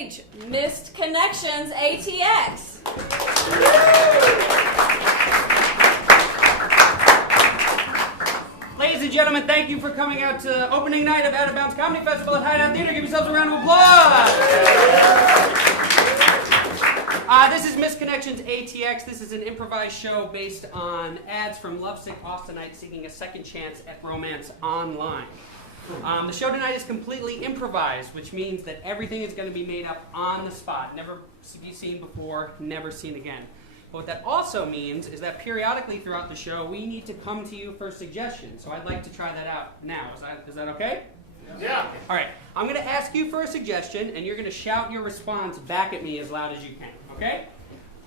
stage, Missed Connections ATX. Ladies and gentlemen, thank you for coming out to opening night of Out of Bounds Comedy Festival at Hideout Theater. Give yourselves a round of applause. This is Missed Connections ATX. This is an improvised show based on ads from lovesick Austinites seeking a second chance at romance online. The show tonight is completely improvised, which means that everything is going to be made up on the spot. Never be seen before, never seen again. But what that also means is that periodically throughout the show, we need to come to you for suggestions. So I'd like to try that out now. Is that okay? Yeah. All right. I'm going to ask you for a suggestion, and you're going to shout your response back at me as loud as you can. Okay?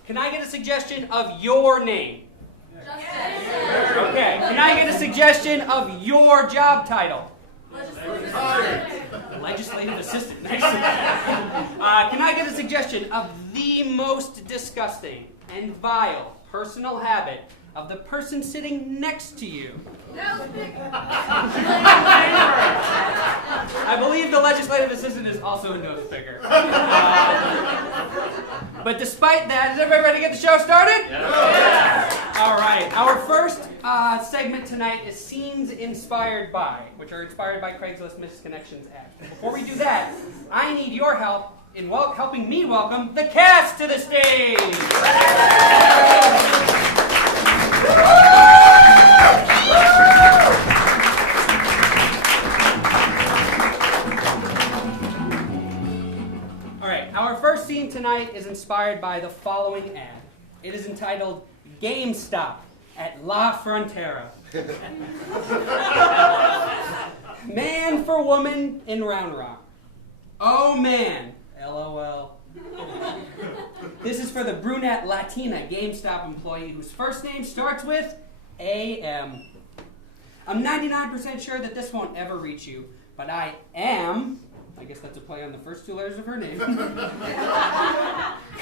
Can I get a suggestion of your name? Yes. Okay. Can I get a suggestion of your job title? Legislative assistant. Can I get a suggestion of the most disgusting and vile personal habit of the person sitting next to you? I believe the legislative assistant is also a nose picker. But despite that, is everybody ready to get the show started? Yeah. All right. Our first segment tonight is Scenes Inspired By, which are inspired by Craigslist Missed Connections ads. Before we do that, I need your help in helping me welcome the cast to the stage. All right, our first scene tonight is inspired by the following ad. It is entitled GameStop at La Frontera. Man for woman in Round Rock. Oh man, LOL. This is for the brunette Latina GameStop employee whose first name starts with AM. I'm 99% sure that this won't ever reach you, but I guess that's a play on the first two letters of her name,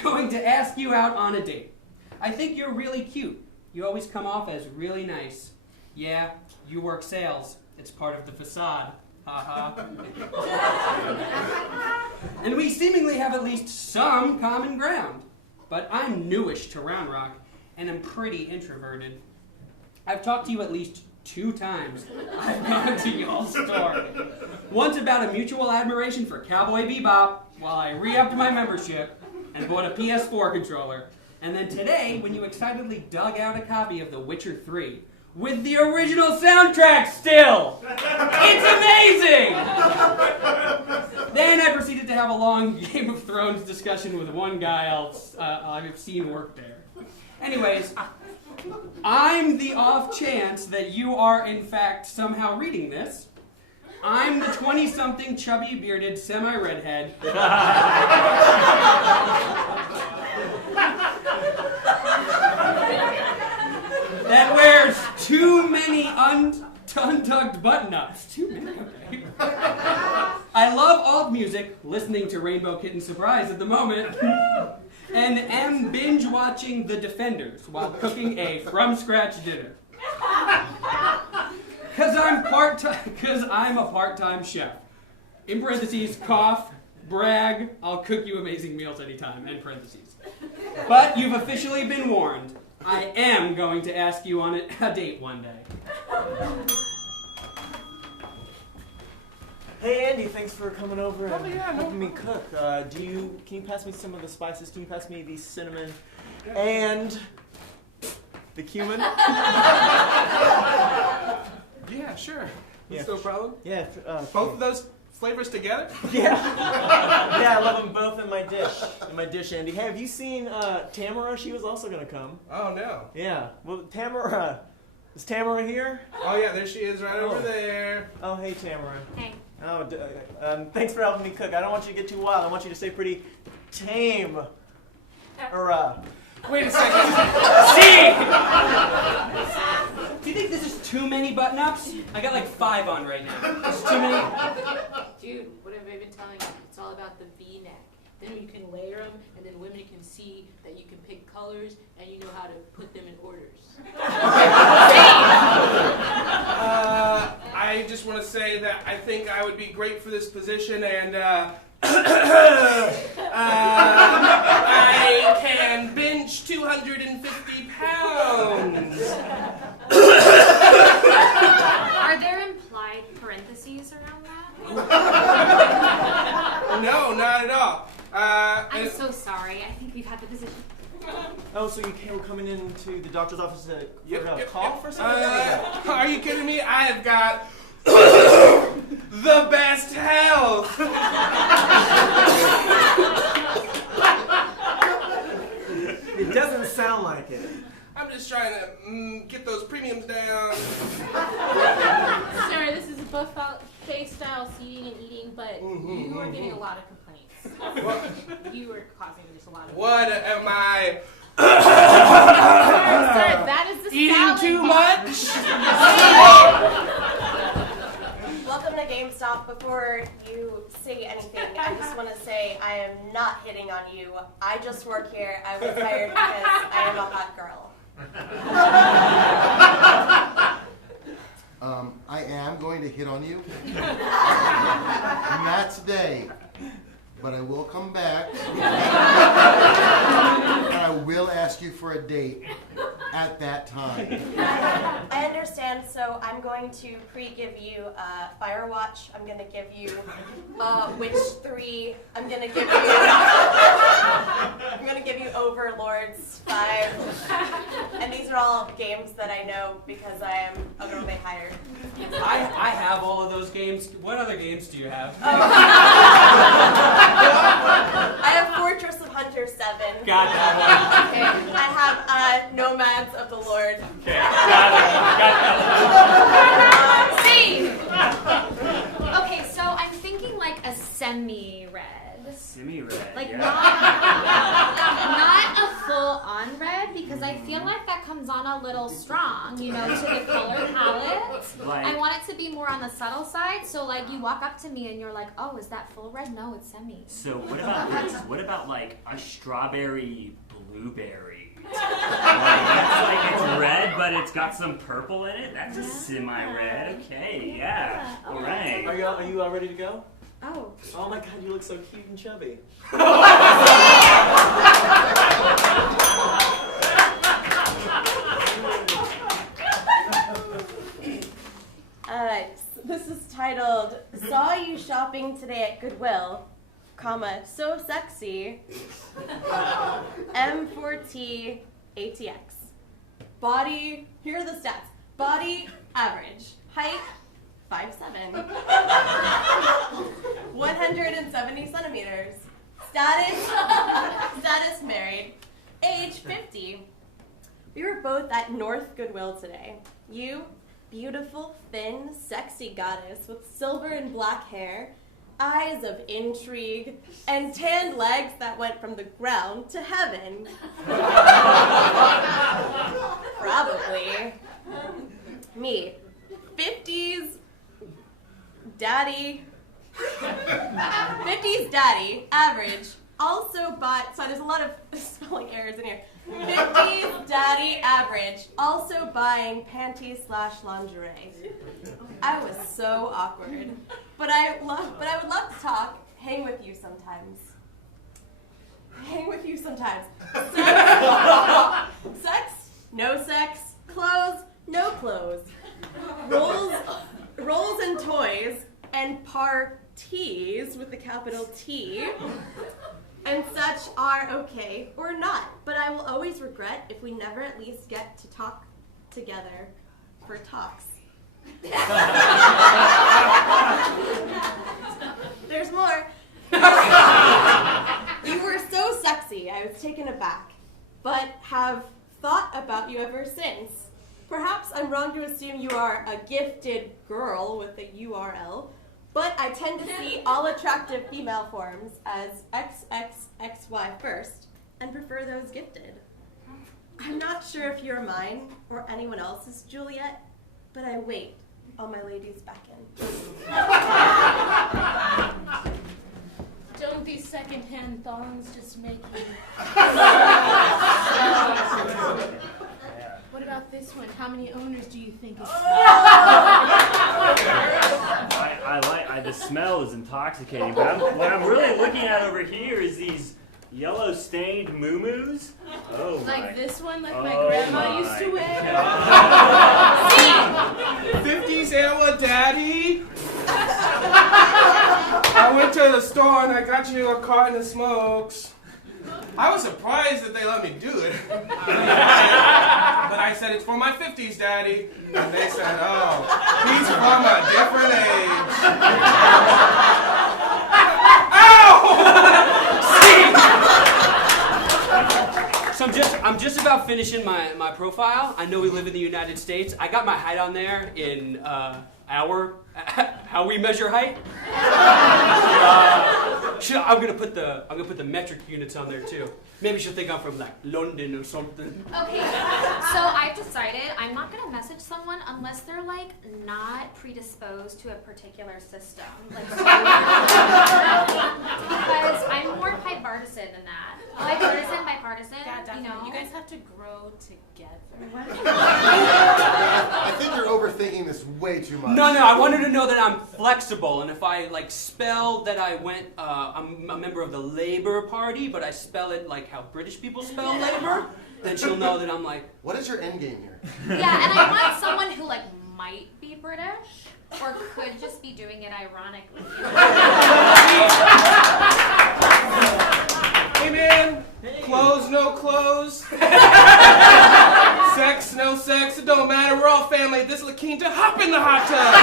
going to ask you out on a date. I think you're really cute. You always come off as really nice. Yeah, you work sales. It's part of the facade. Haha. And we seemingly have at least some common ground. But I'm newish to Round Rock, and I'm pretty introverted. I've talked to you at least 2 times. I've gone to y'all's store. Once about a mutual admiration for Cowboy Bebop, while I re-upped my membership and bought a PS4 controller. And then today, when you excitedly dug out a copy of The Witcher 3, with the original soundtrack still! It's amazing! Then I proceeded to have a long Game of Thrones discussion with one guy I've seen work there. Anyways, I'm the off chance that you are in fact somehow reading this. I'm the 20-something chubby bearded semi-redhead that wears too many untucked button-ups. Too many, okay. I love alt music, listening to Rainbow Kitten Surprise at the moment, and am binge-watching The Defenders while cooking a from-scratch dinner. Because I'm a part-time chef. In parentheses, cough, brag, I'll cook you amazing meals anytime, end parentheses. But you've officially been warned. I am going to ask you on a date one day. Hey Andy, thanks for coming over and helping me cook. Can you pass me some of the spices? Can you pass me the cinnamon and the cumin? Yeah, sure. Yeah. That's no problem. Yeah. Both of those flavors together? Yeah. Yeah, I love them both in my dish. Andy. Hey, have you seen Tamara? She was also gonna come. Oh, no. Yeah. Well, Tamara, is Tamara here? Oh, yeah, there she is right over there. Oh, hey Tamara. Hey. Oh, thanks for helping me cook. I don't want you to get too wild. I want you to stay pretty tame. Wait a second. See! Do you think this is too many button-ups? I got like 5 on right now. This is too many. Dude, what have I been telling you? It's all about the V-neck. Then you can layer them, and then women can see that you can pick colors, and you know how to put them in orders. I just want to say that I think I would be great for this position, and not at all. I'm so sorry. I think we've had the position. Oh, so you were coming into the doctor's office to Yep, for a yep, cough yep. or something? Are you kidding me? I have got the best health. It doesn't sound like it. I'm just trying to get those premiums down. Sir, this is a buffet style seating and eating, but you are getting a lot of complaints. You are causing just a lot of. What am I? Sir, that is the Eating salad too bar. much? Welcome to GameStop. Before you say anything, I just want to say I am not hitting on you. I just work here. I was hired because I am a hot girl. I am going to hit on you. Not today, but I will come back. And I will ask you for a date at that time. I understand, so I'm going to pre-give you Firewatch. I'm going to give you Witch 3. I'm going to give you Overlords 5. And these are all games that I know because I am a girl they hired. I have all of those games. What other games do you have? I have Fortress of Hunter 7. Got that Okay. I have Nomads of the Lord. one. Okay, got it. Steve! Okay, so I'm thinking like a semi-red. Semi-red, Like yeah. not a full-on red, because I feel like that comes on a little strong, to the color palette. Like, I want it to be more on the subtle side, so like you walk up to me and you're like, oh, is that full red? No, it's semi. so what about this? What about like a strawberry blueberry? It's red, but it's got some purple in it. That's a semi-red. Okay, yeah. All right. Are you all ready to go? Oh. Oh my God, you look so cute and chubby. This is titled, Saw You Shopping Today at Goodwill, so sexy, M4T ATX. Body, here are the stats. Body, average. Height, 5'7". 170 centimeters. Status married. Age 50. We were both at North Goodwill today. You, beautiful, thin, sexy goddess with silver and black hair, eyes of intrigue, and tanned legs that went from the ground to heaven. Probably. Me, 50s daddy, average, also bought, so there's a lot of spelling errors in here. 50s daddy, average, also buying panties/lingerie. I was so awkward, but I would love to talk, hang with you sometimes. Sex, no sex, clothes, no clothes. Rolls and toys, and parties with the capital T, and such are okay or not. But I will always regret if we never at least get to talk together for talks. There's more. You were so sexy, I was taken aback, but have thought about you ever since. Perhaps I'm wrong to assume you are a gifted girl with a URL, but I tend to see all attractive female forms as XXXY first, and prefer those gifted. I'm not sure if you're mine or anyone else's, Juliet, but I wait. All my ladies beckon. Don't these secondhand thongs just make you... What about this one? How many owners do you think is... The smell is intoxicating, but what I'm really looking at over here is these yellow stained moo-moos. Oh my. Like this one, like my grandma used to wear? 50s Ella Daddy? I went to the store and I got you a carton of smokes. I was surprised that they let me do it. But I said, it's for my 50s, Daddy. And they said, oh, he's from a different age. Ow! So I'm just about finishing my profile. I know we live in the United States. I got my height on there in how we measure height. I'm gonna put the metric units on there too. Maybe she'll think I'm from like London or something. Okay, so I've decided I'm not gonna message someone unless they're like not predisposed to a particular system. Like, because I'm more bipartisan than that. Bipartisan. Yeah, definitely. You know. You guys have to grow together. I think you're overthinking this way too much. No, I wanted to know that I'm flexible, and if I like spell that I'm a member of the Labour Party, but I spell it like how British people spell Labour, then she'll know that I'm like. What is your end game here? Yeah, and I want someone who like might be British or could just be doing it ironically. Hey, man. Clothes, no clothes. Sex, no sex. It don't matter. We're all family. This La Quinta, hop in the hot tub.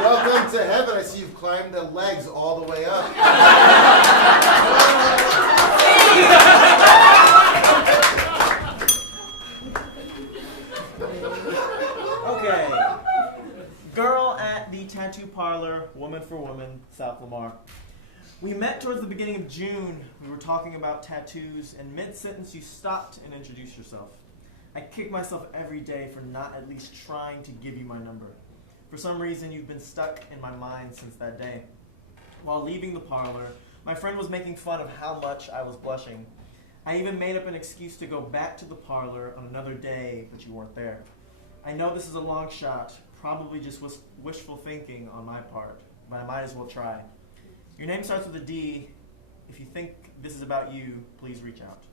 Welcome to heaven. I see you've climbed the legs all the way up. Okay. Girl at the tattoo parlor, woman for woman, South Lamar. We met towards the beginning of June. We were talking about tattoos, and mid-sentence you stopped and introduced yourself. I kick myself every day for not at least trying to give you my number. For some reason, you've been stuck in my mind since that day. While leaving the parlor, my friend was making fun of how much I was blushing. I even made up an excuse to go back to the parlor on another day that you weren't there. I know this is a long shot, probably just wishful thinking on my part, but I might as well try. Your name starts with a D. If you think this is about you, please reach out.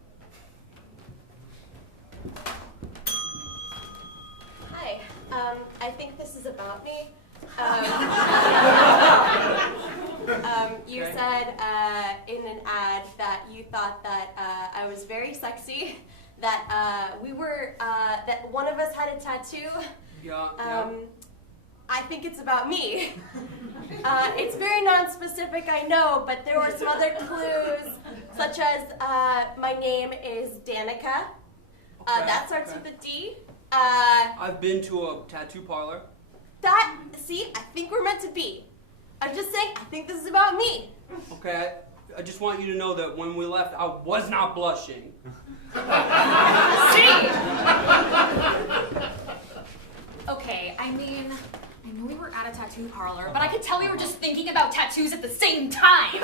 Hi. I think this is about me. You said in an ad that you thought that I was very sexy, that that one of us had a tattoo. Yeah. I think it's about me. It's very non-specific, I know, but there were some other clues, such as my name is Danica. That starts with a D. I've been to a tattoo parlor. See, I think we're meant to be. I'm just saying, I think this is about me. Okay, I just want you to know that when we left, I was not blushing. See? Okay, I mean, I know we were at a tattoo parlor, but I could tell we were just thinking about tattoos at the same time.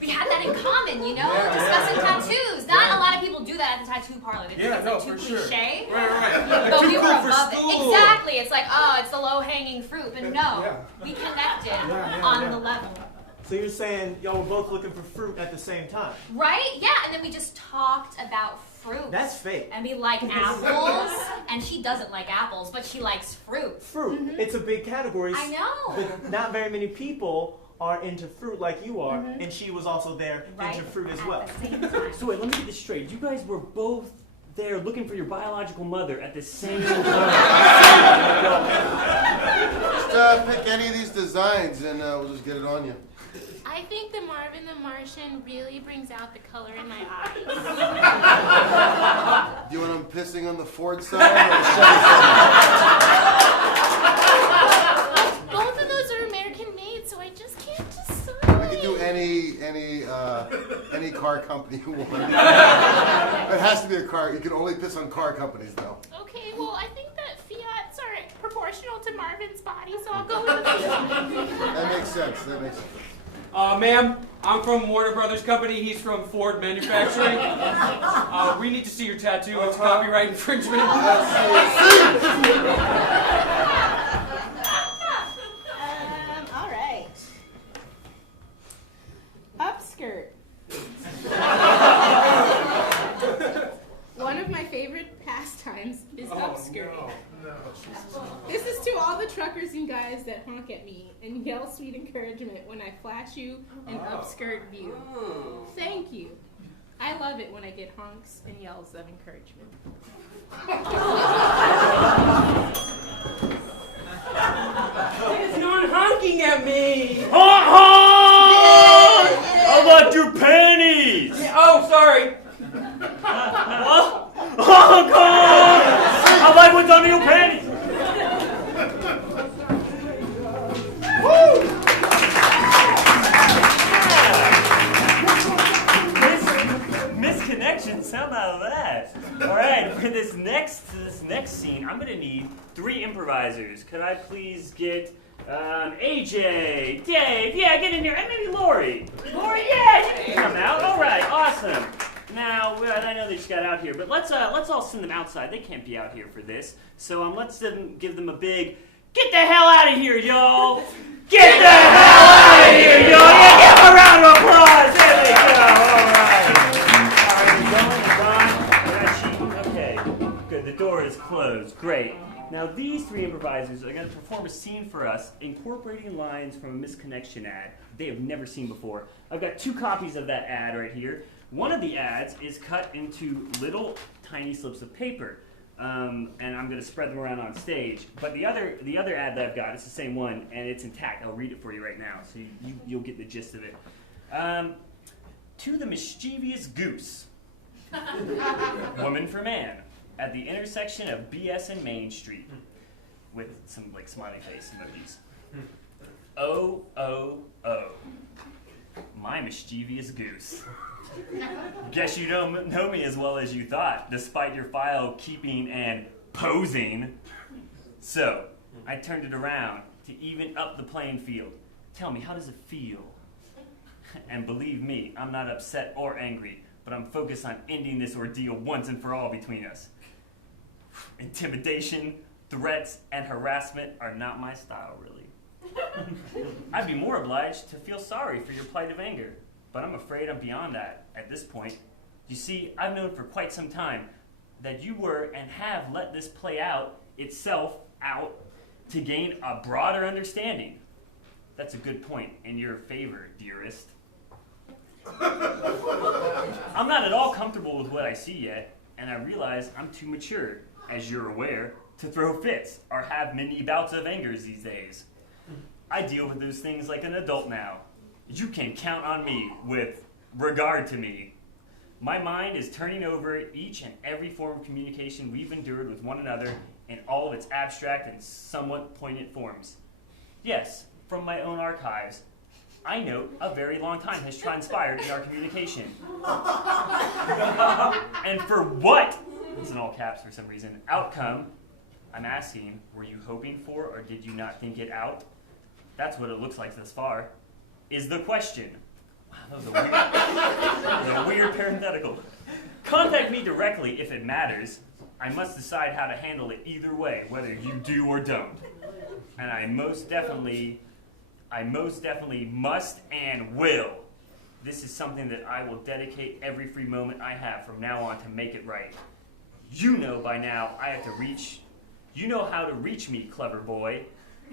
We had that in common, you know, discussing tattoos. Not a lot of people do that at the tattoo parlor. They think it's like too cliche. Sure. Right. But we were above it. Exactly. It's like, oh, it's the low-hanging fruit. But no, we connected on the level. So you're saying y'all were both looking for fruit at the same time? Right? Yeah, and then we just talked about fruit. That's fake. And we like apples, and she doesn't like apples, but she likes fruit. Fruit. Mm-hmm. It's a big category. I know. But not very many people are into fruit like you are, and she was also there into fruit as well. At the same time. So wait, let me get this straight. You guys were both there looking for your biological mother at the same time. Just pick any of these designs and we'll just get it on you. I think the Marvin the Martian really brings out the color in my eyes. Do you want them pissing on the Ford side or the Chevy side? Both of those are American made, so I just can't decide. We can do any car company you want. It has to be a car. You can only piss on car companies, though. Okay, well, I think that Fiats are proportional to Marvin's body, so I'll go with Fiat. That makes sense. Ma'am, I'm from Warner Brothers Company. He's from Ford Manufacturing. We need to see your tattoo. It's copyright infringement. All right. Upskirt. One of my favorite pastimes is upskirting. No. This honk at me and yell sweet encouragement when I flash you an upskirt view. Thank you. I love it when I get honks and yells of encouragement. There's no one honking at me! Honk, honk! How about your panties? Oh, sorry. Honk, honk! I like what's under your panties. Misconnection, sound out of that. All right, for this next scene, I'm gonna need 3 improvisers. Could I please get AJ, Dave, yeah, get in here, and maybe Lori. Lori, yeah, you can come out. All right, awesome. Now, I know they just got out here, but let's all send them outside. They can't be out here for this. So let's give them a big, get the hell out of here, y'all. Get the hell out of here, y'all. Yeah, give them a round of applause. There they go. All right, okay, good. The door is closed. Great. Now, these 3 improvisers are going to perform a scene for us, incorporating lines from a Misconnection ad they have never seen before. I've got 2 copies of that ad right here. One of the ads is cut into little tiny slips of paper, and I'm going to spread them around on stage. But the other ad that I've got is the same one, and it's intact. I'll read it for you right now, so you'll get the gist of it. To the mischievous goose, woman for man, at the intersection of BS and Main Street, with some smiley face emojis. Oh, oh, oh, my mischievous goose. Guess you don't know me as well as you thought, despite your file keeping and posing. So, I turned it around to even up the playing field. Tell me, how does it feel? And believe me, I'm not upset or angry, but I'm focused on ending this ordeal once and for all between us. Intimidation, threats, and harassment are not my style, really. I'd be more obliged to feel sorry for your plight of anger, but I'm afraid I'm beyond that at this point. You see, I've known for quite some time that you were and have let this play out itself out to gain a broader understanding. That's a good point in your favor, dearest. I'm not at all comfortable with what I see yet, and I realize I'm too mature, as you're aware, to throw fits or have many bouts of anger these days. I deal with those things like an adult now. You can count on me with regard to me. My mind is turning over each and every form of communication we've endured with one another in all of its abstract and somewhat poignant forms. Yes, from my own archives, I note a very long time has transpired in our communication. And for what, it's in all caps for some reason, outcome, I'm asking, were you hoping for or did you not think it out? That's what it looks like thus far, is the question. Wow, that was a weird parenthetical. Contact me directly if it matters. I must decide how to handle it either way, whether you do or don't. And I most definitely must and will. This is something that I will dedicate every free moment I have from now on to make it right. You know by now you know how to reach me, clever boy,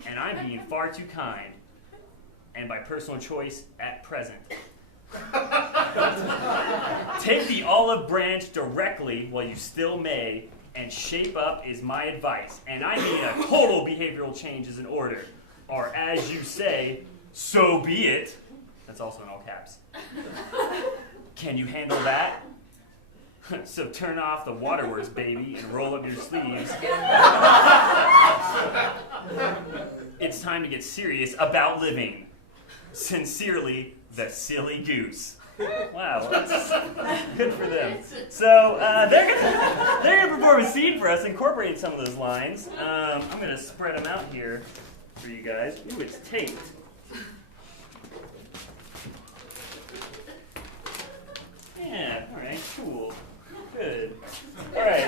and I'm being far too kind, and by personal choice at present. Take the olive branch directly while you still may, and shape up is my advice. And I mean a total behavioral change is in order. Or as you say, so be it. That's also in all caps. Can you handle that? So turn off the waterworks, baby, and roll up your sleeves. It's time to get serious about living. Sincerely, the silly goose. Wow, that's good for them. So they're gonna perform a scene for us, incorporating some of those lines. I'm gonna spread them out here for you guys. Ooh, it's taped. Yeah. All right. Cool. Good. All right.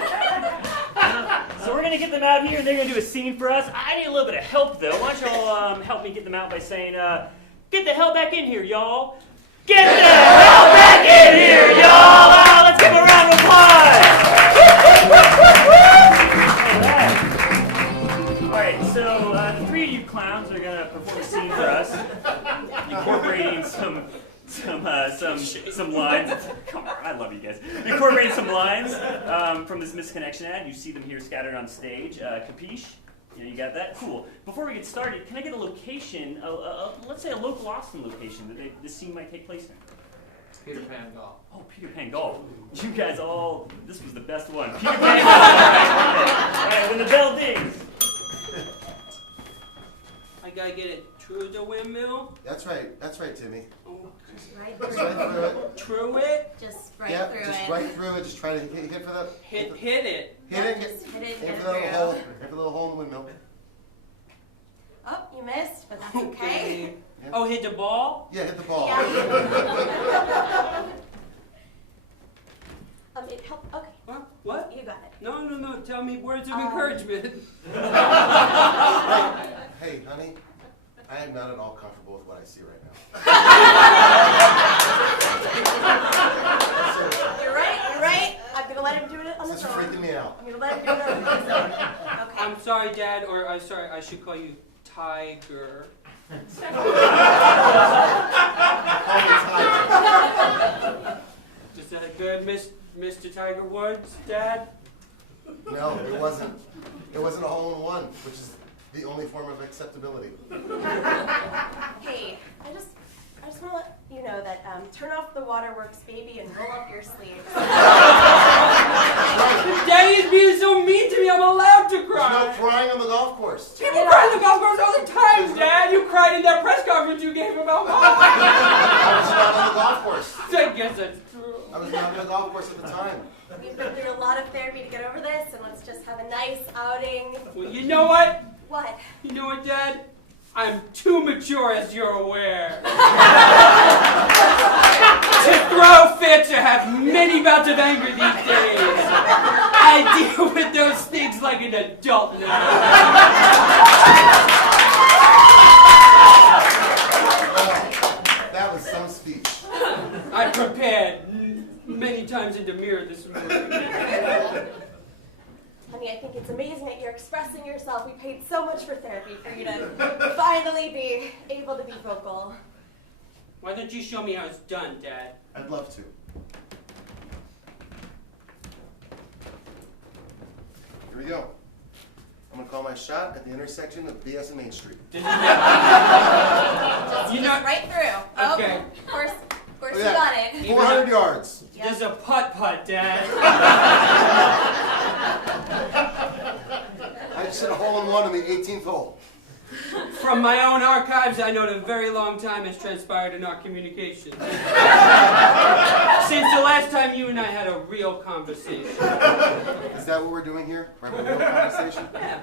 So we're gonna get them out here, and they're gonna do a scene for us. I need a little bit of help, though. Why don't y'all help me get them out by saying, "Get the hell back in here, y'all! Get the hell back in here, y'all! Wow, let's give them a round of applause!" All right. So the 3 of you clowns are gonna perform perform a scene for us, incorporating some lines. Come on, I love you guys. Incorporating some lines from this misconnection ad. You see them here scattered on stage. Capiche? Yeah, you got that? Cool. Before we get started, can I get a location, let's say a local Austin location that this scene might take place in? Peter Pan Golf. Oh, Peter Pan Golf. You guys all, this was the best one. Peter Pan Golf. All right, when the bell dings. I gotta get it through the windmill. That's right, Timmy. Oh, Just right Just through right through it. through it. Just right Yep, through just it. right through it. Just try to hit for the Hit it. hit it. Just hit it, Hit get for the little through. hole. Hit for the little hole in the windmill. Oh, you missed, but that's okay. Yeah. Oh, hit the ball? Yeah, hit the ball. Yeah. It helped. Okay, What? you got it. No. Tell me words of encouragement. Hey, honey, I am not at all comfortable with what I see right now. You're right. I'm gonna let him do it on This his is own. freaking me out. I'm gonna let him do it on his own. Okay. I'm sorry, Dad, or I'm sorry, I should call you Tiger. Call me Tiger. Is that good, Mr. Tiger Woods, Dad? No, it wasn't. It wasn't a hole in one, which is the only form of acceptability. Hey, I just want to let you know that turn off the waterworks, baby, and roll up your sleeves. Daddy's being so mean to me, I'm allowed to There's cry. no crying on the golf course. People cry on the golf course all the time, Dad. You cried in that press conference you gave about Mom. I was not on the golf course. I guess that's true. I was not on the golf course at the time. We've been through a lot of therapy to get over this, and let's just have a nice outing. Well, you know what? What? You know what, Dad? I'm too mature, as you're aware, to throw fits or have many bouts of anger these days. I deal with those things like an adult now. That was some speech. I prepared many times in the mirror this morning. Honey, I think it's amazing that you're expressing yourself. We paid so much for therapy for you to finally be able to be vocal. Why don't you show me how it's done, Dad? I'd love to. Here we go. I'm gonna call my shot at the intersection of BS and Main Street. Just You know- right through. Okay. Oh, of course Oh, you yeah. got it. 400 yards. There's a putt-putt, Dad. I just hit a hole in one on the 18th hole. From my own archives, I know that a very long time has transpired in our communication. Since the last time you and I had a real conversation. Is that what we're doing here? We're having a real conversation? Yeah.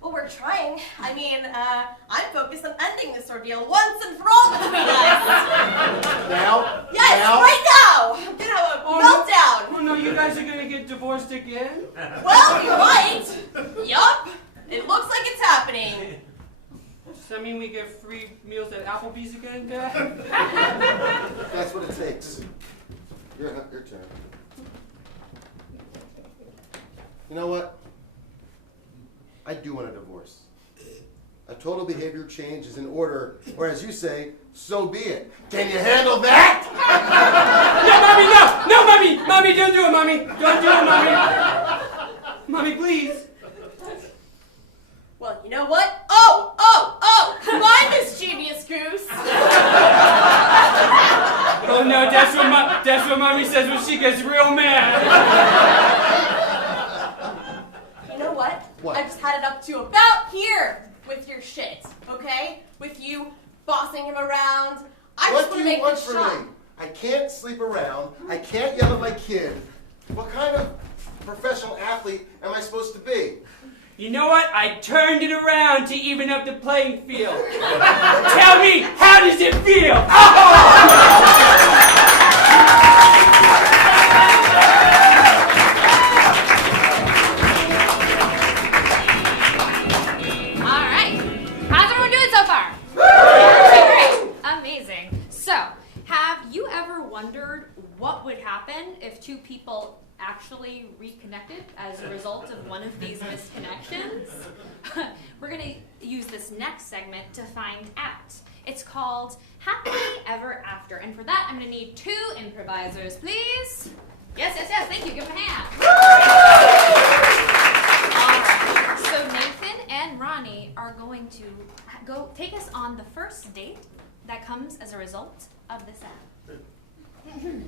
Well, we're trying. I mean, I'm focused on ending this ordeal once and for all between us. Now? Yes, Now? right now. I'm gonna have a meltdown. Oh no, you guys are gonna get divorced again? Well, we might. Yup. It looks like it's happening. Does that mean we get free meals at Applebee's again, Dad? That's what it takes. Your turn. You know what? I do want a divorce. A total behavior change is in order, or as you say, so be it. Can you handle that? No, Mommy, no! No, Mommy! Mommy, don't do it, Mommy! Don't do it, Mommy! Mommy, please! Well, you know what? Oh! My mischievous goose. Oh no, that's what Mommy says when she gets real mad. You know what? What? I just had it up to about here with your shit, okay? With you bossing him around. I What just do want to you make want this from shot. me? I can't sleep around. I can't yell at my kid. What kind of professional athlete am I supposed to be? You know what? I turned it around to even up the playing field. Tell me, how does it feel? All right. How's everyone doing so far? Okay, great. Amazing. So, have you ever wondered what would happen if two people actually actually reconnected as a result of one of these misconnections. We're going to use this next segment to find out. It's called Happily Ever After. And for that, I'm going to need 2 improvisers, please. Yes, thank you. Give them a hand. All right. So Nathan and Ronnie are going to go take us on the first date that comes as a result of this ad.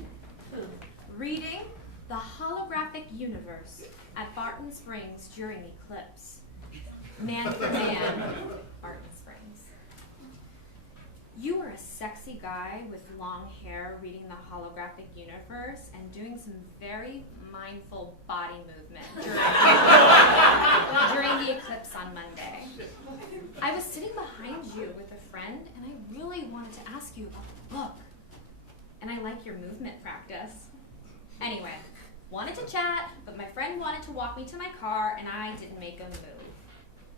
Reading the holographic universe at Barton Springs during eclipse. Man for man, Barton Springs. You are a sexy guy with long hair reading the holographic universe and doing some very mindful body movement during the eclipse on Monday. I was sitting behind you with a friend and I really wanted to ask you about the book. And I like your movement practice. Anyway, wanted to chat, but my friend wanted to walk me to my car and I didn't make a move.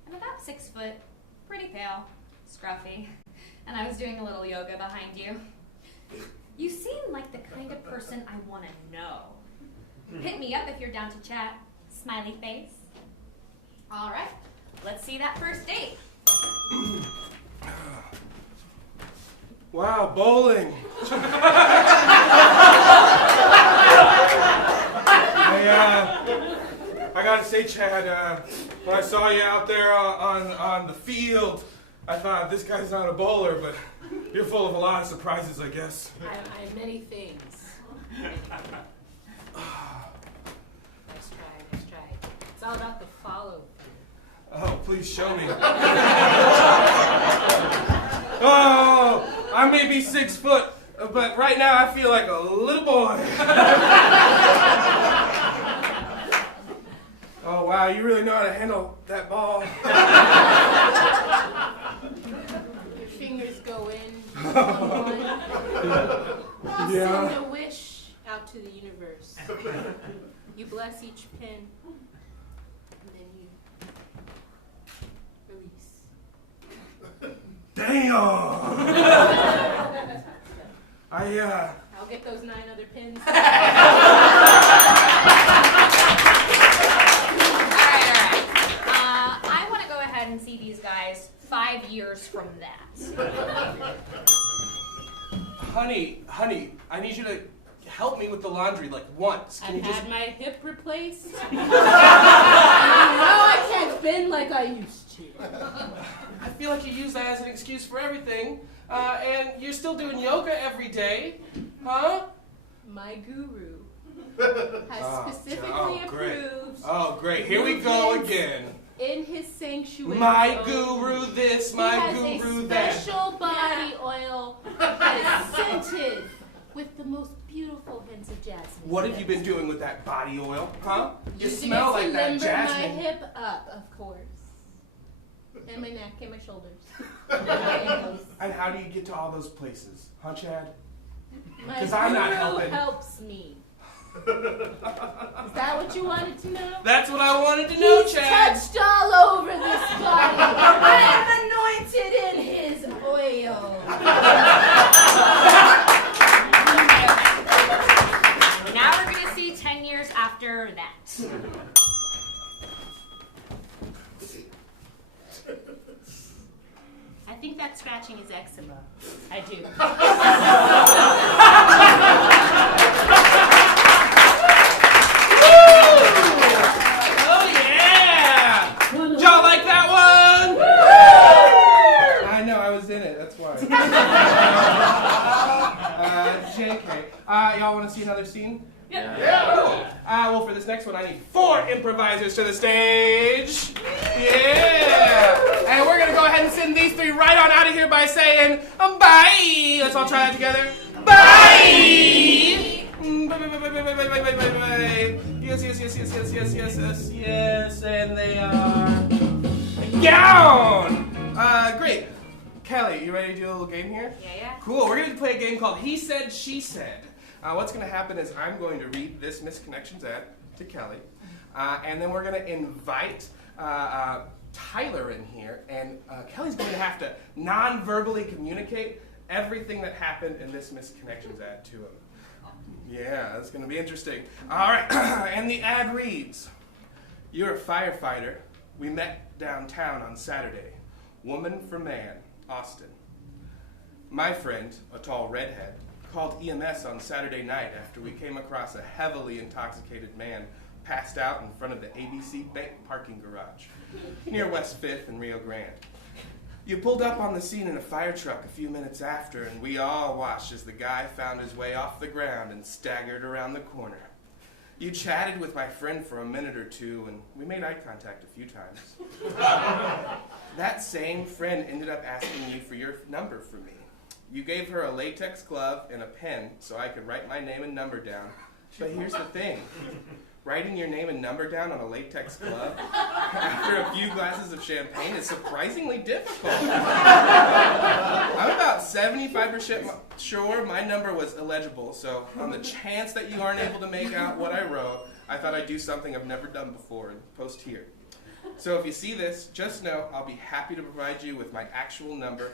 I'm about 6 foot, pretty pale, scruffy, and I was doing a little yoga behind you. You seem like the kind of person I want to know. Hit me up if you're down to chat. Smiley face. All right, let's see that first date. Wow, bowling. I gotta say, Chad, when I saw you out there on the field, I thought, this guy's not a bowler, but you're full of a lot of surprises, I guess. I have many things. Nice try. It's all about the follow. Oh, please show me. Oh, I may be 6 foot, but right now I feel like a little boy. Oh, wow, you really know how to handle that ball. Your fingers go in. Yeah. Send a wish out to the universe. You bless each pin, and then you release. Damn! I'll get those 9 other pins. All right. I want to go ahead and see these guys 5 years from that. Honey, I need you to help me with the laundry like once. Can I've you just... had my hip replaced. Now I can't bend like I used to. I feel like you use that as an excuse for everything, and you're still doing yoga every day, huh? My guru has specifically approved. Oh, great. Here we go again. In his sanctuary. My guru this, my he guru has that. a special body oil that is scented with the most beautiful hints of jasmine. What have you been doing with that body oil, huh? You Using smell it to like that limber jasmine. my hip up, of course. And my neck and my shoulders. And my ankles. And how do you get to all those places, huh, Chad? My 'Cause I'm not guru helping. helps me. Is that what you wanted to know? That's what I wanted to know, He's Chad. touched all over this body. I am anointed in his oil. Now we're going to see 10 years after that. I think that scratching is eczema. I do. Oh, yeah! Did y'all like that one? I know, I was in it, that's why. JK. Y'all want to see another scene? Yeah. Cool. Well, for this next one, I need 4 improvisers to the stage. Yeah! And we're going to go ahead and send these 3 right on out of here by saying bye. Let's all try that together. Bye! Bye. Yes. And they are gone. Great. Kelly, you ready to do a little game here? Yeah. Cool. We're going to play a game called He Said, She Said. What's going to happen is I'm going to read this Misconnections ad to Kelly, and then we're going to invite Tyler in here, and Kelly's going to have to non-verbally communicate everything that happened in this Misconnections ad to him. Yeah, that's going to be interesting. All right, and the ad reads, you're a firefighter. We met downtown on Saturday. Woman for man, Austin. My friend, a tall redhead, called EMS on Saturday night after we came across a heavily intoxicated man passed out in front of the ABC Bank parking garage near West 5th and Rio Grande. You pulled up on the scene in a fire truck a few minutes after, and we all watched as the guy found his way off the ground and staggered around the corner. You chatted with my friend for a minute or two, and we made eye contact a few times. That same friend ended up asking you for your number for me. You gave her a latex glove and a pen so I could write my name and number down. But here's the thing. Writing your name and number down on a latex glove after a few glasses of champagne is surprisingly difficult. I'm about 75% sure my number was illegible, so on the chance that you aren't able to make out what I wrote, I thought I'd do something I've never done before and post here. So if you see this, just know I'll be happy to provide you with my actual number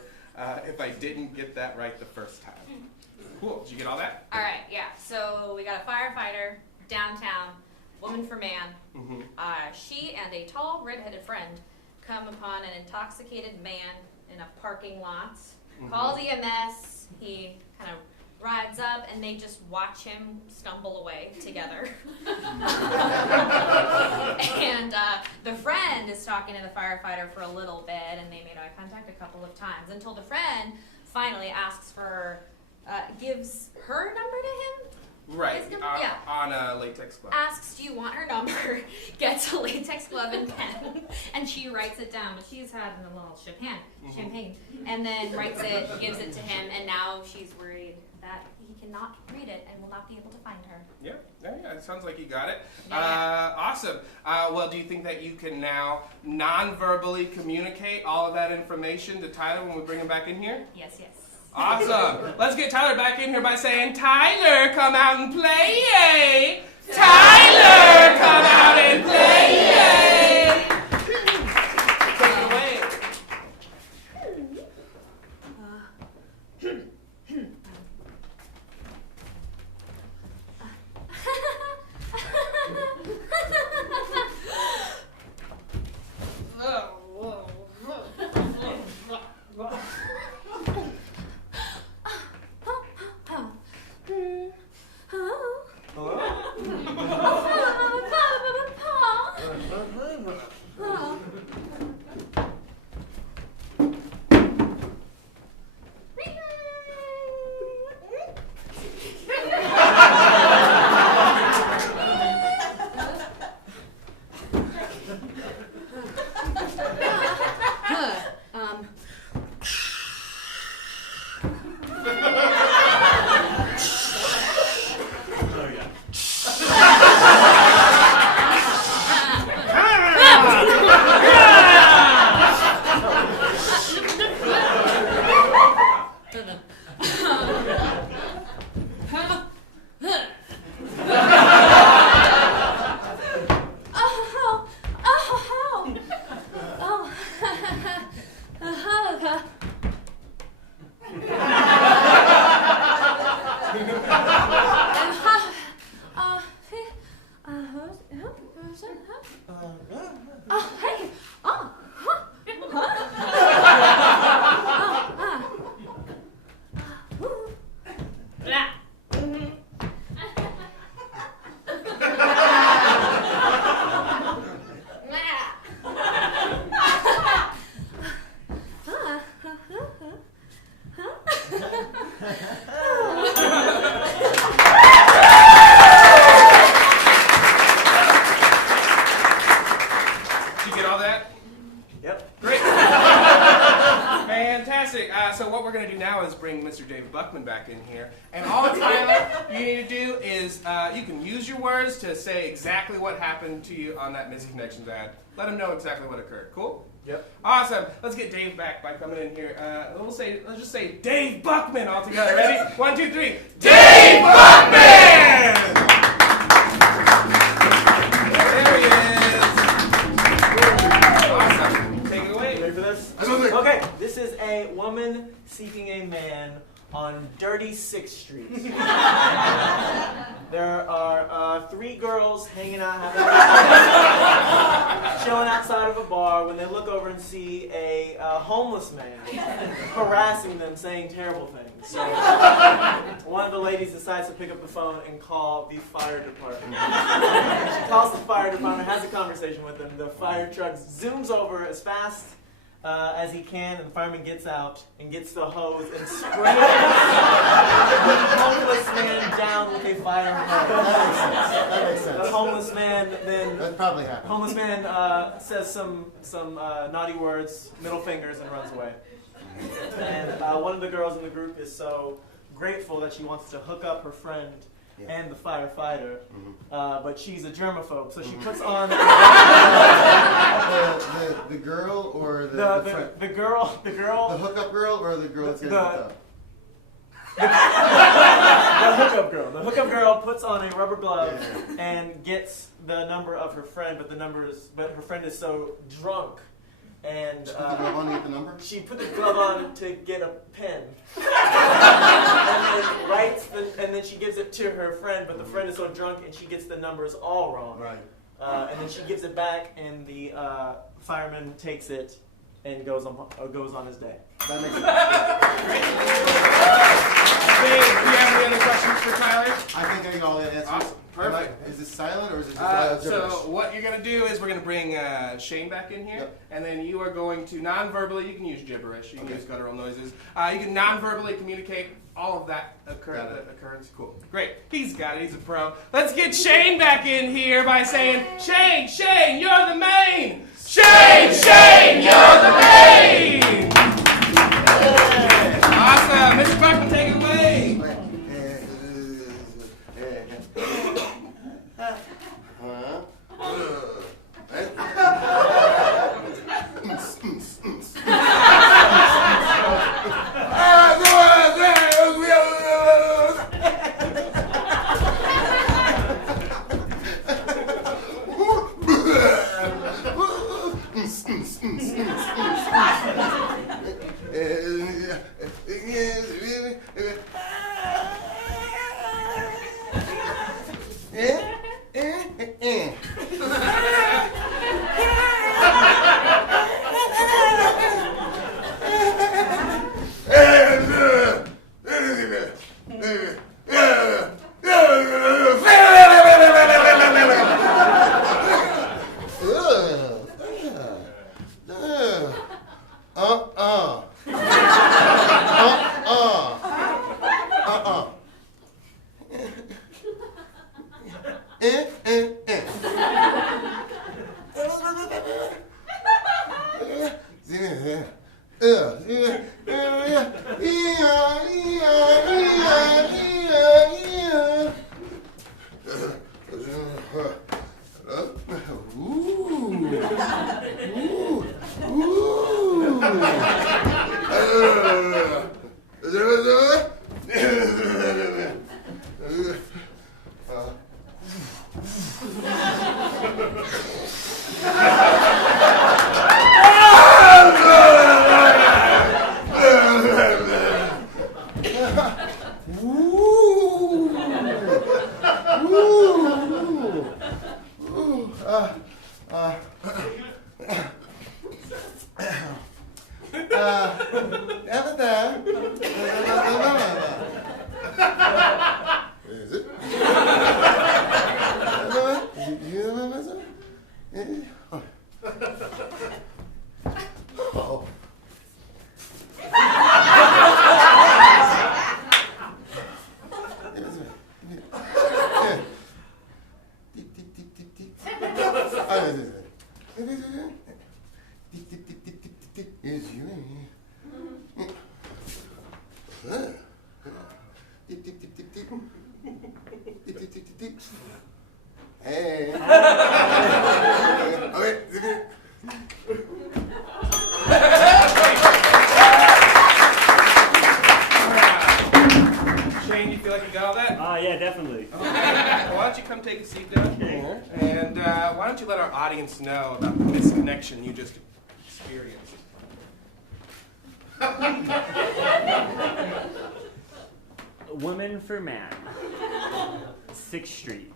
if I didn't get that right the first time. Cool. Did you get all that? All right, yeah. So we got a firefighter downtown, woman for man. Mm-hmm. She and a tall redheaded friend come upon an intoxicated man in a parking lot. Mm-hmm. Calls EMS. He kind of rides up, and they just watch him stumble away together. And the friend is talking to the firefighter for a little bit, and they made eye contact a couple of times until the friend finally asks for, gives her number to him. Right, Yeah. on a latex glove. Asks, do you want her number? Gets a latex glove and pen, and she writes it down. But she's had a little champagne, and then writes it, gives it to him, and now she's worried that he cannot read it and will not be able to find her. Yeah, it sounds like you got it. Yeah. Awesome. Well, do you think that you can now non-verbally communicate all of that information to Tyler when we bring him back in here? Yes. Awesome. Let's get Tyler back in here by saying, Tyler, come out and play, yay! Tyler, come out and play, yay! Take it away. So what we're going to do now is bring Mr. Dave Buckman back in here. And all Tyler, you need to do is you can use your words to say exactly what happened to you on that Missing Connections ad. Let him know exactly what occurred. Cool? Yep. Awesome. Let's get Dave back by coming in here. Let's just say Dave Buckman all together. Ready? 1, 2, 3. Dave Buckman! There he is. Awesome. Take it away. Ready for this? I don't think. Okay, this is a woman seeking a man on dirty 6th Street. There are 3 girls hanging out, chilling outside of a bar when they look over and see a homeless man harassing them, saying terrible things. So one of the ladies decides to pick up the phone and call the fire department. She calls the fire department, has a conversation with them. The fire truck zooms over as fast as he can, and the fireman gets out and gets the hose and sprays the homeless man down with a fire hose. That makes sense. The homeless man then That probably happened. homeless man says some naughty words, middle fingers, and runs away. And one of the girls in the group is so grateful that she wants to hook up her friend and the firefighter, but she's a germaphobe, so she puts on the girl or the friend? the girl The hookup girl or the girl that's getting hooked up? The hookup girl. The hookup girl puts on a rubber glove and gets the number of her friend, but her friend is so drunk. And She put the glove on to get the number? she put the glove on to get a pen. And then she gives it to her friend, but the friend is so drunk and she gets the numbers all wrong. Right. And then she gives it back, and the fireman takes it and goes on his day. That makes sense. Do you have any other questions for Tyler? I think I got all the answers. Awesome. Perfect. Is it silent or is it just So what you're going to do is we're going to bring Shane back in here, and then you are going to non-verbally, you can use gibberish, you can use guttural noises, you can non-verbally communicate all of that occurrence. Cool. Great. He's got it. He's a pro. Let's get Shane back in here by saying, Shane, you're the main! Shane, you're the main! Awesome. Mr. Buckman, take it away. Shane, you feel like you got all that? Yeah, definitely. Okay. Well, why don't you come take a seat down here, and why don't you let our audience know about the misconnection you just experienced? Woman for man. 6th Street.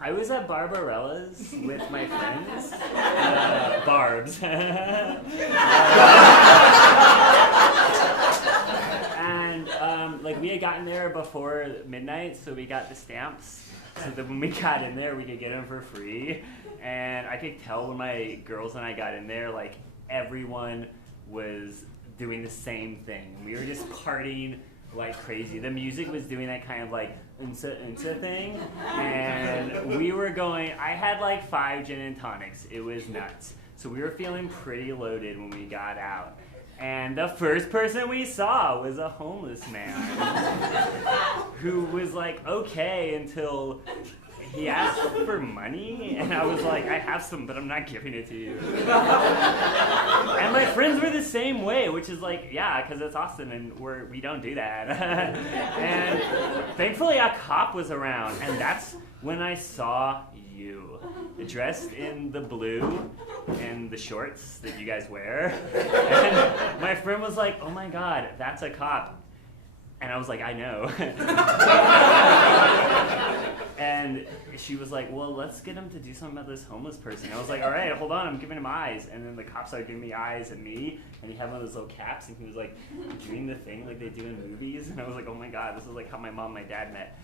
I was at Barbarella's with my friends. Barb's. And like we had gotten there before midnight, so we got the stamps. So that when we got in there, we could get them for free. And I could tell when my girls and I got in there, like everyone was doing the same thing. We were just partying like crazy. The music was doing that kind of like unsa thing, and we were going. I had like 5 gin and tonics. It was nuts. So we were feeling pretty loaded when we got out. And the first person we saw was a homeless man who was like okay until he asked for money, and I was like, I have some, but I'm not giving it to you. And my friends were the same way, which is like, yeah, because it's Austin, and we don't do that. And thankfully, a cop was around, and that's when I saw you, dressed in the blue and the shorts that you guys wear. And my friend was like, oh my God, that's a cop. And I was like, I know. And she was like, well, let's get him to do something about this homeless person. I was like, all right, hold on, I'm giving him eyes. And then the cops started giving me eyes at me, and he had one of those little caps, and he was like doing the thing like they do in movies. And I was like, oh my God, this is like how my mom and my dad met.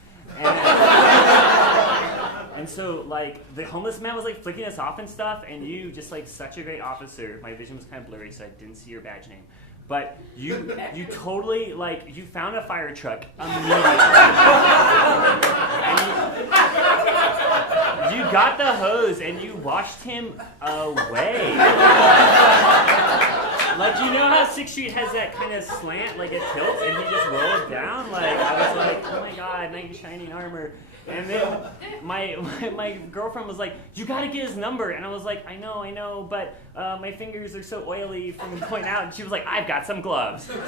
And so like the homeless man was like flicking us off and stuff, and you, just like such a great officer. My vision was kind of blurry, so I didn't see your badge name. But you totally, like, you found a fire truck immediately. And you got the hose and you washed him away. Like, you know how 6th Street has that kind of slant, like it tilts, and he just rolled down? Like, I was like, oh my God, knight in shining armor. And then my girlfriend was like, you gotta get his number. And I was like, I know, but my fingers are so oily from going out. And she was like, I've got some gloves. So she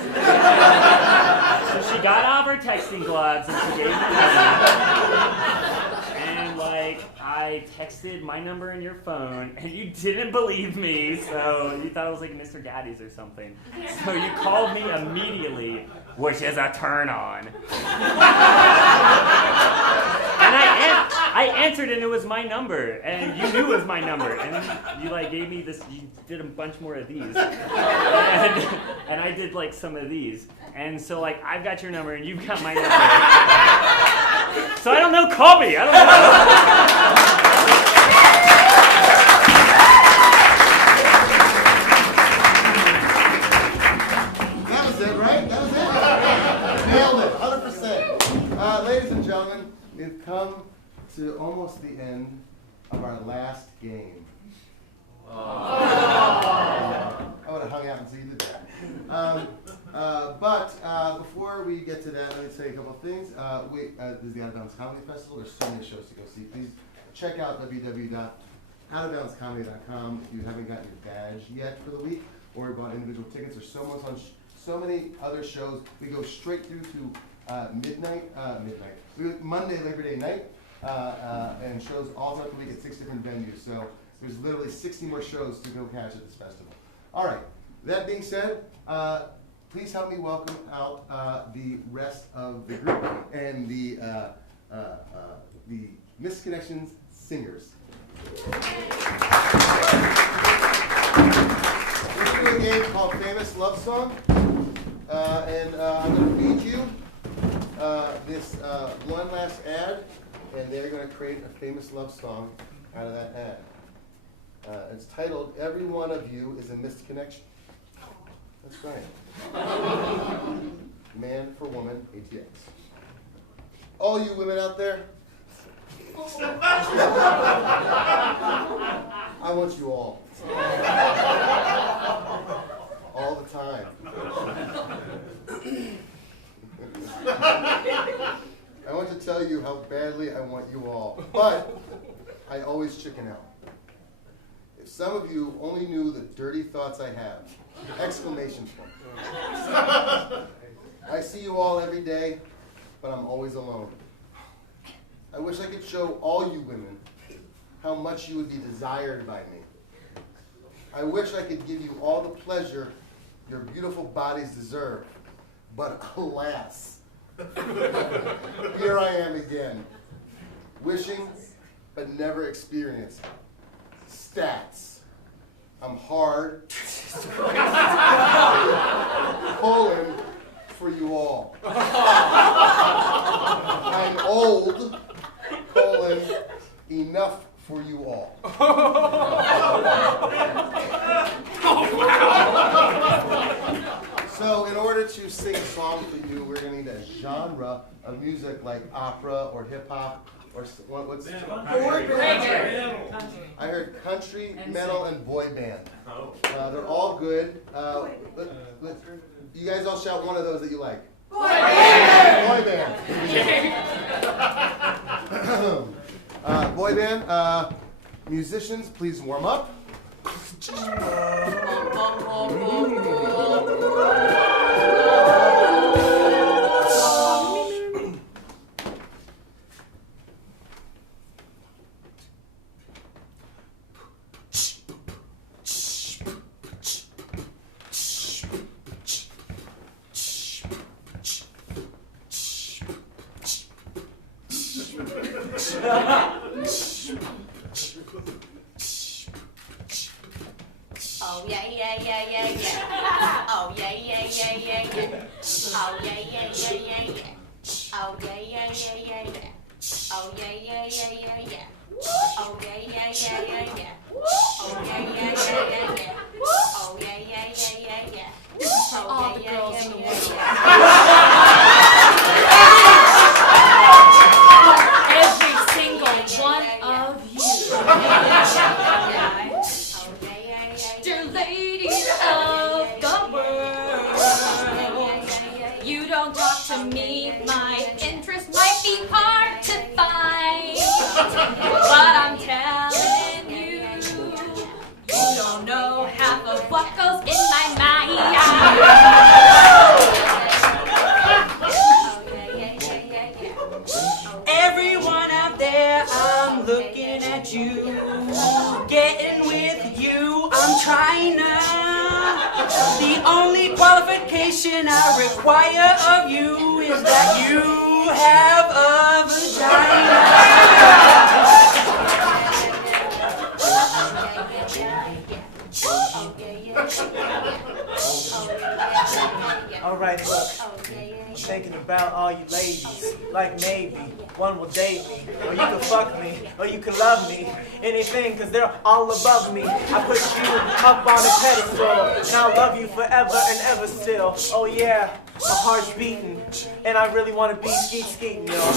got off her texting gloves and she gave me money. And like, I texted my number in your phone, and you didn't believe me, so you thought it was like Mr. Gaddy's or something. So you called me immediately, which is a turn on. And I answered, and it was my number, and you knew it was my number, and then you like gave me this. You did a bunch more of these, and I did like some of these, and so like I've got your number, and you've got my number. So I don't know. Call me. I don't know. That was it, right? That was it. Nailed it, 100%. Ladies and gentlemen, we've come to almost the end of our last game. I would have hung out until you did that. But before we get to that, let me say a couple of things. This is the Out of Bounds Comedy Festival. There's so many shows to go see. Please check out www.outofboundscomedy.com if you haven't gotten your badge yet for the week, or bought individual tickets. There's so many other shows. We go straight through to midnight. Monday, Labor Day night, and shows all throughout the week at 6 different venues. So there's literally 60 more shows to go catch at this festival. All right. That being said, please help me welcome out the rest of the group and the Misconnections singers. We're doing a game called Famous Love Song, and I'm going to feed you this one last ad, and they're going to create a famous love song out of that ad. It's titled, Every One of You is a Missed Connection. That's right. Man for woman, ATX. All you women out there, I want you all. All the time. I want to tell you how badly I want you all, but I always chicken out. If some of you only knew the dirty thoughts I have, exclamation point. I see you all every day, but I'm always alone. I wish I could show all you women how much you would be desired by me. I wish I could give you all the pleasure your beautiful bodies deserve. But alas, here I am again, wishing but never experiencing. Stats. I'm hard, colon, for you all. I'm old, colon, enough for you all. So in order to sing a song for you, we're going to need a genre of music like opera or hip-hop or what's it? I heard country, metal, and boy band. They're all good. You guys all shout one of those that you like. Boy band! Boy band. Boy band. Musicians, please warm up. Oh yeah yeah yeah yeah yeah. Oh yeah yeah yeah yeah yeah. Oh yeah yeah yeah yeah yeah. Oh yeah yeah yeah yeah yeah. Oh yeah yeah yeah yeah yeah. Oh yeah yeah yeah yeah yeah. Oh yeah yeah yeah yeah yeah. Oh yeah yeah yeah yeah yeah. All the girls in the world. Every single one of you. Dear ladies of the world, you don't talk to me, my interest might be hard to find, but I'm telling you, you don't know half of what goes in my mind. Everyone out there, I'm looking at you, getting with you, I'm trying now. The only qualification I require of you is that you have a vagina. Alright, look. I'm thinking about all you ladies. Like maybe one will date me, or you can fuck me, or you can love me. Anything, cause they're all above me. I put you up on a pedestal, and I'll love you forever and ever still. Oh yeah, my heart's beating, and I really wanna be skeet-skeeting, y'all.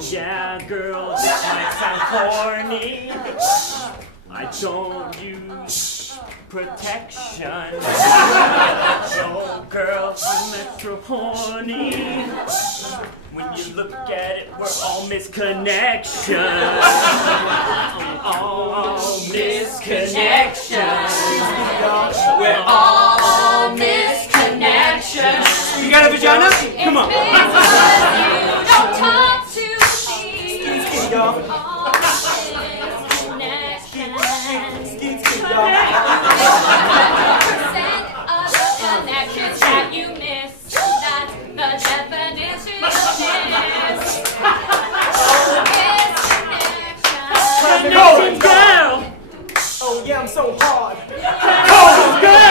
Yeah, girl, this might sound corny. I don't use protection. Oh, girl, I'm extra horny. When you look at it, we're all misconnections. All misconnections. We're all misconnections. You got a vagina? Come on. You don't talk to me. Y'all. All misconnections. Percent of the connections that you miss. That's the definition of this. Connection girl! Oh yeah, I'm so hard. Cold girl!